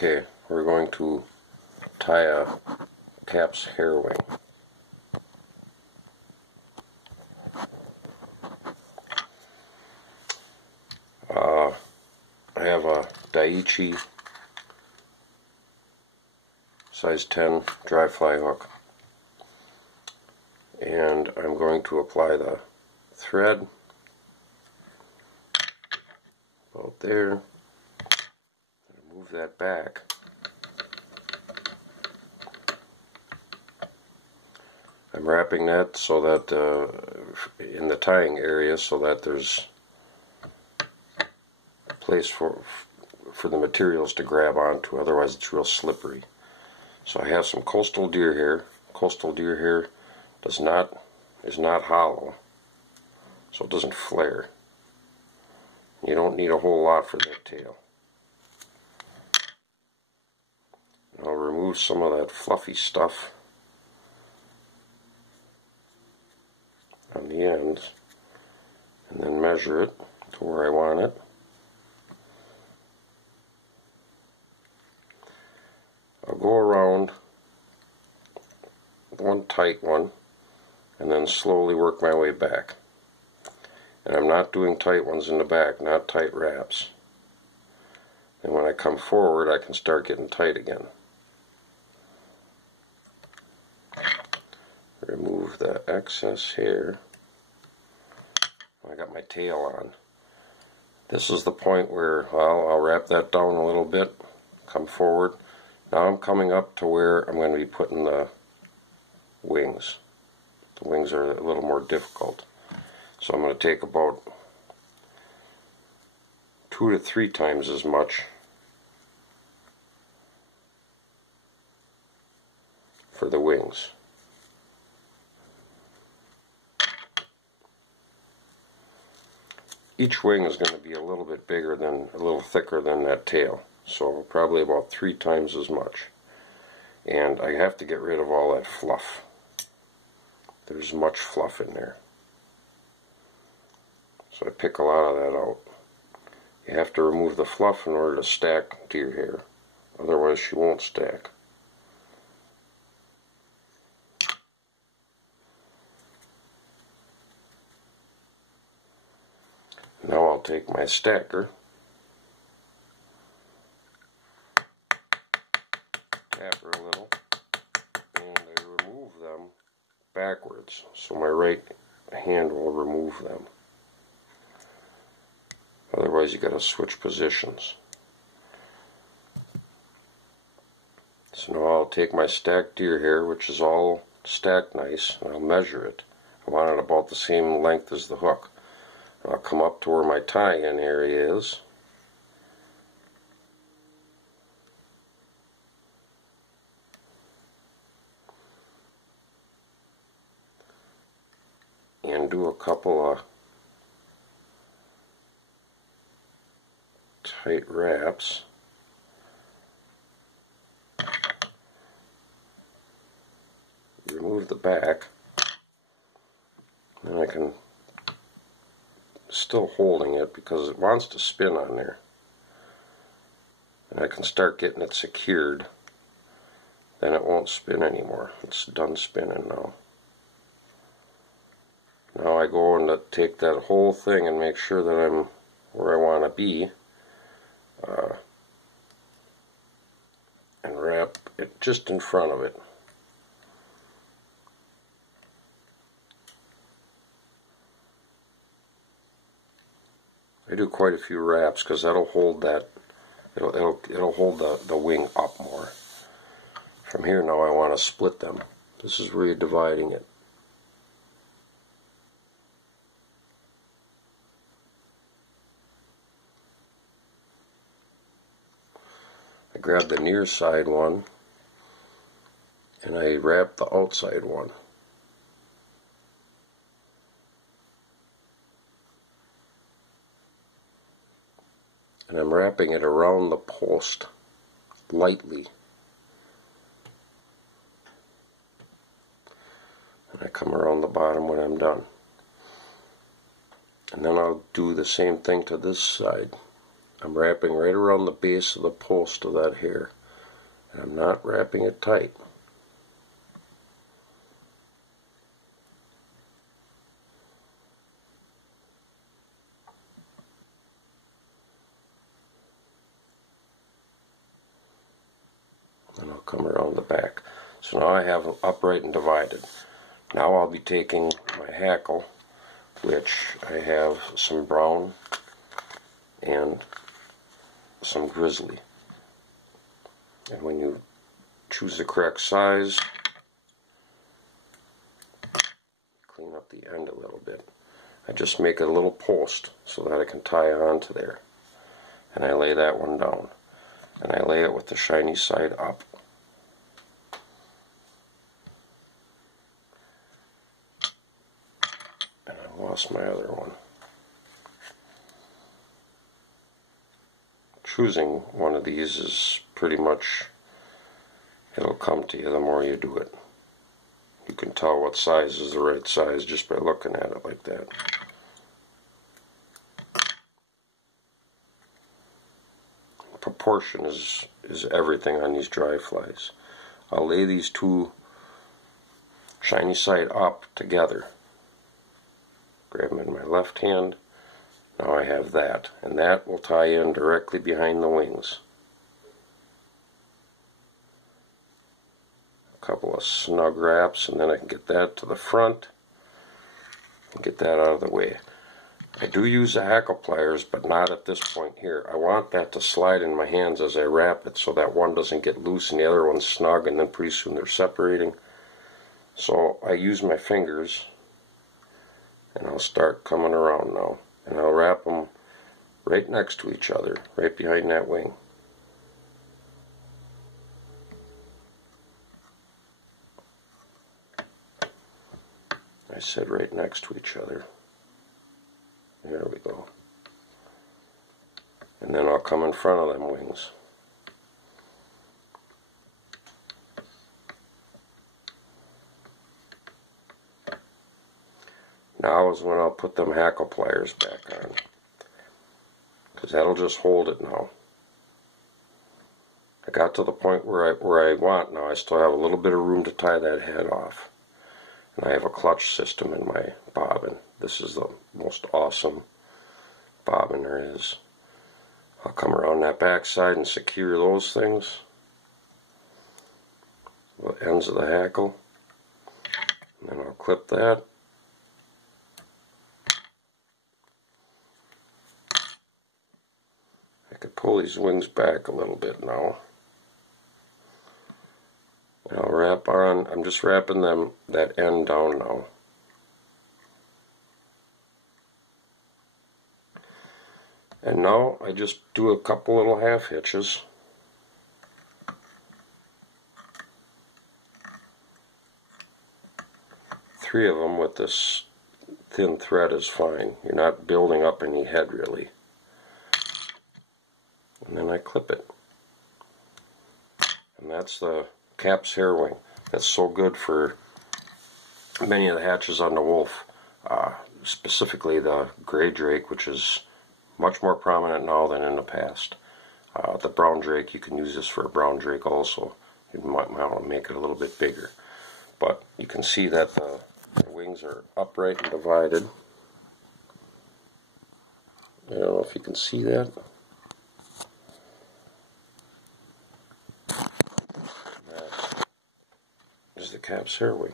Okay, we're going to tie a Cap's Hairwing. I have a Daiichi size 10 dry fly hook, and I'm going to apply the thread about there. Move that back. I'm wrapping that so that in the tying area, so that there's a place for the materials to grab onto, otherwise it's real slippery. So I have some coastal deer hair. Coastal deer hair is not hollow, so it doesn't flare. You don't need a whole lot for that tail. I'll remove some of that fluffy stuff on the ends and then measure it to where I want it. I'll go around one tight one and then slowly work my way back. And I'm not doing tight ones in the back, not tight wraps. And when I come forward, I can start getting tight again. Remove the excess hair. I got my tail on. This is the point where, well, I'll wrap that down a little bit, come forward. Now I'm coming up to where I'm going to be putting the wings. The wings are a little more difficult. So I'm going to take about 2 to 3 times as much for the wings. Each wing is going to be a little bit bigger than, a little thicker than that tail. So probably about 3 times as much. And I have to get rid of all that fluff. There's much fluff in there. So I pick a lot of that out. You have to remove the fluff in order to stack deer hair. Otherwise she won't stack. Now I'll take my stacker, tap her a little, and I remove them backwards, so my right hand will remove them. Otherwise you gotta switch positions. So now I'll take my stacked deer hair, which is all stacked nice, and I'll measure it. I want it about the same length as the hook. I'll come up to where my tie-in area is. And do a couple of tight wraps. Remove the back. Then I can, still holding it because it wants to spin on there. And I can start getting it secured. Then it won't spin anymore. It's done spinning now. Now I go and take that whole thing and make sure that I'm where I want to be. And wrap it just in front of it. I do quite a few wraps because that'll hold that. It'll hold the wing up more. From here now I want to split them. This is where you're dividing it. I grab the near side one and I wrap the outside one. And I'm wrapping it around the post lightly. And I come around the bottom when I'm done. And then I'll do the same thing to this side. I'm wrapping right around the base of the post of that hair. And I'm not wrapping it tight. And I'll come around the back. So now I have upright and divided. Now I'll be taking my hackle, which I have some brown and some grizzly. And when you choose the correct size, clean up the end a little bit. I just make a little post so that I can tie it onto there. And I lay that one down. And I lay it with the shiny side up. And I lost my other one. Choosing one of these is pretty much, it'll come to you the more you do it. You can tell what size is the right size just by looking at it like that. Proportion is everything on these dry flies. I'll lay these two shiny side up together. Grab them in my left hand. Now I have that, and that will tie in directly behind the wings. A couple of snug wraps, and then I can get that to the front and get that out of the way. I do use the hackle pliers, but not at this point here. I want that to slide in my hands as I wrap it so that one doesn't get loose and the other one's snug, and then pretty soon they're separating. So I use my fingers, and I'll start coming around now. And I'll wrap them right next to each other, right behind that wing. I said right next to each other. There we go. And then I'll come in front of them wings. Now is when I'll put them hackle pliers back on, because that'll just hold it now. I got to the point where I want now. I still have a little bit of room to tie that head off. And I have a clutch system in my bobbin. This is the most awesome bobbin there is. I'll come around that back side and secure those things, the ends of the hackle, and then I'll clip that. I could pull these wings back a little bit now. And I'll wrap on, I'm just wrapping them, that end down now. And now I just do a couple little half hitches. Three of them with this thin thread is fine. You're not building up any head really. And then I clip it. And that's the Cap's Hairwing. That's so good for many of the hatches on the wolf, specifically the gray drake, which is much more prominent now than in the past. The brown drake, you can use this for a brown drake also. You might want to make it a little bit bigger. But you can see that the wings are upright and divided. I don't know if you can see that. Is the Cap's Hairwing.